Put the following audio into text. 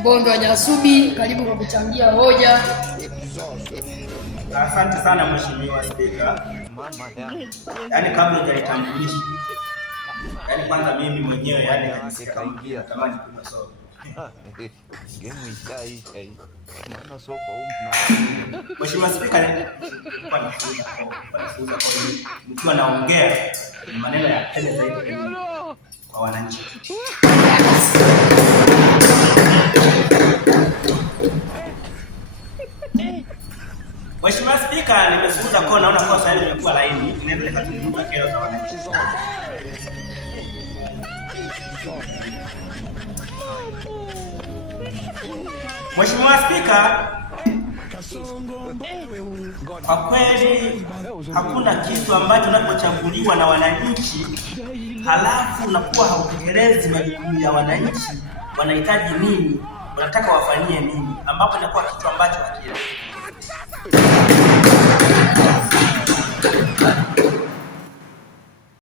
Mbondo wa Nyasubi, karibu kwa kuchangia hoja. Asante sana Mheshimiwa Spika. Yaani kabla hujanitambulisha, yaani kwanza mimi mwenyewe najisikia tamani kunywa soda. Mheshimiwa Spika, nikiwa naongea maneno ya pende zaidi kwa wananchi. Mheshimiwa Spika, nimefuta kona, naona kwa sasa nimekuwa laini, inaendelea kuzungumza kero za wananchi. Mheshimiwa Spika, kwa kweli hakuna kitu ambacho unapochaguliwa na wananchi halafu unakuwa hautekelezi majukumu ya wananchi. Wanahitaji nini, wanataka wafanyie nini, ambapo inakuwa kitu ambacho hakieleweki.